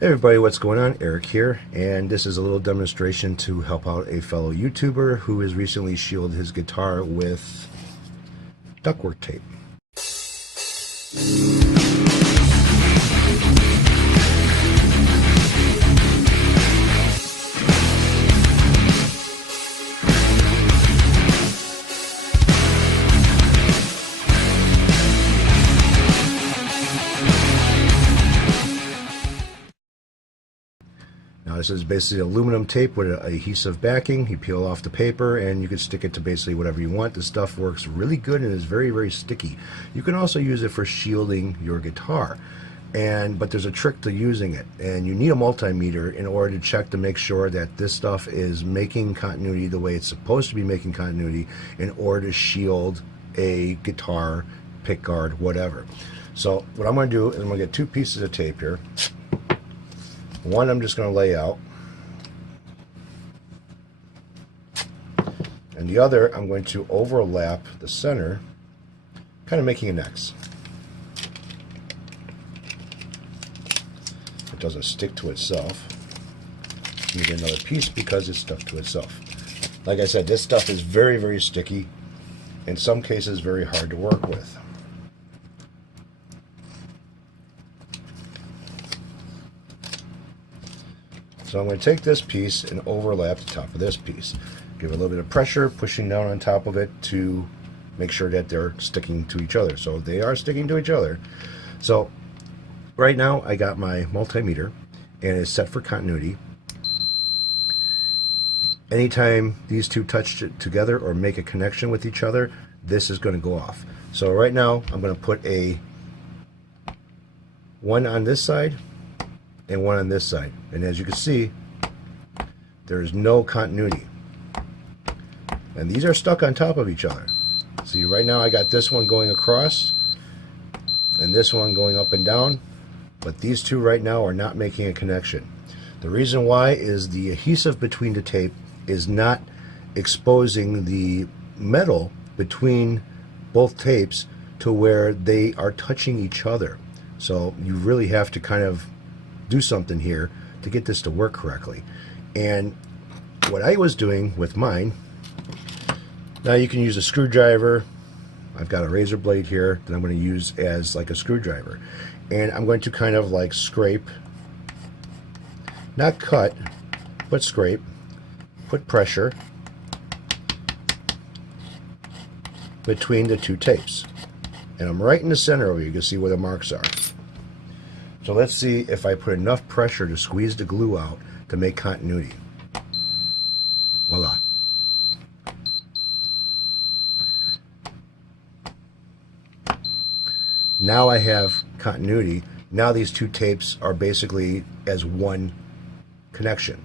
Hey everybody, what's going on? Eric here, and this is a little demonstration to help out a fellow YouTuber who has recently shielded his guitar with ductwork tape. Now this is basically aluminum tape with an adhesive backing. You peel off the paper and you can stick it to basically whatever you want. This stuff works really good and is very, very sticky. You can also use it for shielding your guitar. But there's a trick to using it, and you need a multimeter in order to check to make sure that this stuff is making continuity the way it's supposed to be making continuity in order to shield a guitar, pick guard, whatever. So what I'm going to do is I'm going to get two pieces of tape here. One I'm just going to lay out, and the other I'm going to overlap the center, kind of making an X. It doesn't stick to itself. You need another piece because it's stuck to itself. Like I said, this stuff is very, very sticky. In some cases, very hard to work with. So I'm going to take this piece and overlap the top of this piece. Give it a little bit of pressure, pushing down on top of it to make sure that they're sticking to each other. So they are sticking to each other. So right now I got my multimeter and it's set for continuity. Anytime these two touch together or make a connection with each other, this is going to go off. So right now I'm going to put one on this side and one on this side, and as you can see, there is no continuity, and these are stuck on top of each other. See, right now I got this one going across and this one going up and down, but these two right now are not making a connection. The reason why is the adhesive between the tape is not exposing the metal between both tapes to where they are touching each other. So you really have to kind of do something here to get this to work correctly. And what I was doing with mine, now you can use a screwdriver. I've got a razor blade here that I'm going to use as like a screwdriver, and I'm going to kind of like scrape, not cut, but scrape, put pressure between the two tapes, and I'm right in the center over here. You can see where the marks are. So let's see if I put enough pressure to squeeze the glue out to make continuity. Voila. Now I have continuity. Now these two tapes are basically as one connection.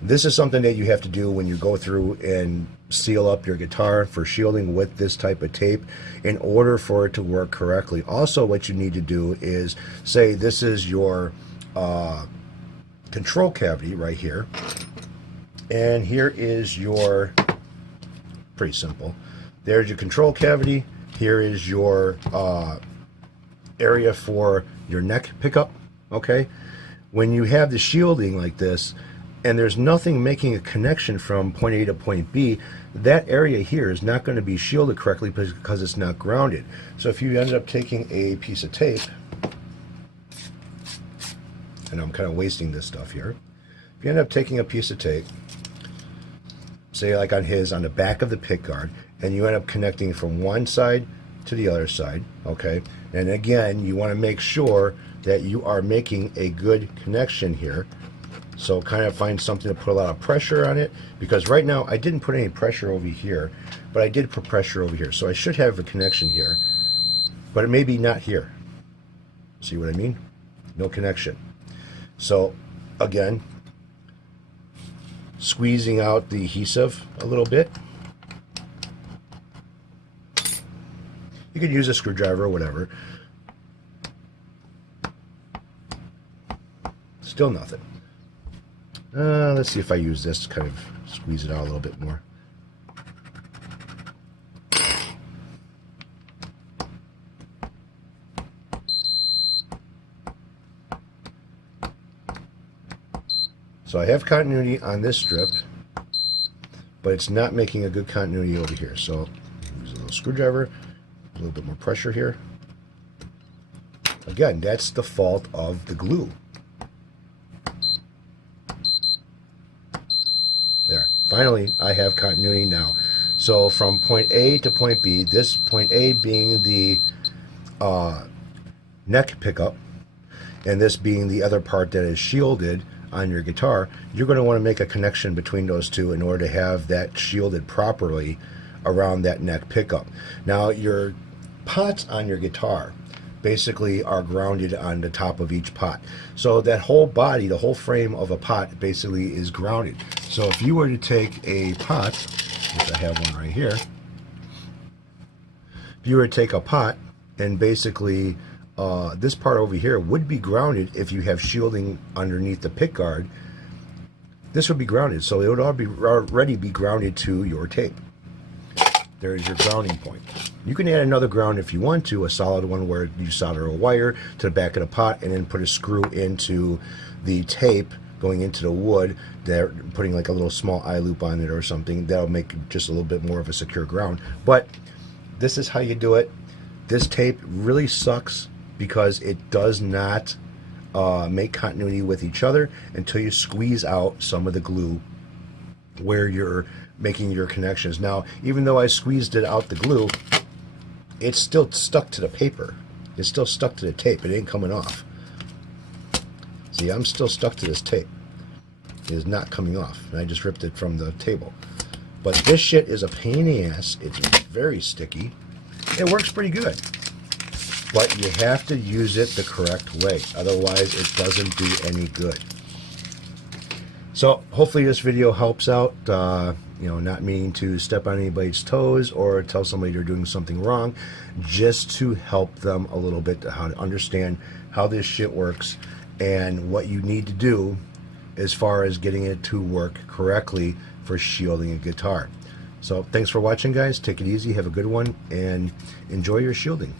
This is something that you have to do when you go through and seal up your guitar for shielding with this type of tape in order for it to work correctly. Also, what you need to do is, say this is your control cavity right here, and here is your, pretty simple, there's your control cavity, here is your area for your neck pickup. Okay, when you have the shielding like this and there's nothing making a connection from point A to point B, that area here is not going to be shielded correctly because it's not grounded. So if you ended up taking a piece of tape, and I'm kind of wasting this stuff here, if you end up taking a piece of tape, say like on the back of the pick guard, and you end up connecting from one side to the other side, okay, and again you want to make sure that you are making a good connection here. So kind of find something to put a lot of pressure on it, because right now I didn't put any pressure over here, but I did put pressure over here. So I should have a connection here, but it may be not here. See what I mean? No connection. So again, squeezing out the adhesive a little bit. You could use a screwdriver or whatever. Still nothing. Let's see if I use this to kind of squeeze it out a little bit more. So I have continuity on this strip, but it's not making a good continuity over here. So use a little screwdriver, a little bit more pressure here. Again, that's the fault of the glue. There. Finally, I have continuity now. So from point A to point B, this point A being the neck pickup, and this being the other part that is shielded on your guitar, you're going to want to make a connection between those two in order to have that shielded properly around that neck pickup. Now, your pots on your guitar basically are grounded on the top of each pot. So that whole body, the whole frame of a pot basically is grounded. So if you were to take a pot, which I have one right here, if you were to take a pot and basically this part over here would be grounded if you have shielding underneath the pick guard. This would be grounded, so it would already be grounded to your tape. There's your grounding point. You can add another ground if you want to, a solid one where you solder a wire to the back of the pot and then put a screw into the tape going into the wood. They're putting like a little small eye loop on it or something. That'll make just a little bit more of a secure ground. But this is how you do it. This tape really sucks because it does not make continuity with each other until you squeeze out some of the glue where you're making your connections. Now, even though I squeezed it out the glue, it's still stuck to the paper. It's still stuck to the tape. It ain't coming off. See, I'm still stuck to this tape. It is not coming off. And I just ripped it from the table. But this shit is a pain in the ass. It's very sticky. It works pretty good. But you have to use it the correct way. Otherwise, it doesn't do any good. So, hopefully this video helps out. Not meaning to step on anybody's toes or tell somebody they're doing something wrong. Just to help them a little bit to how to understand how this shit works and what you need to do as far as getting it to work correctly for shielding a guitar. So, thanks for watching, guys. Take it easy. Have a good one. And enjoy your shielding.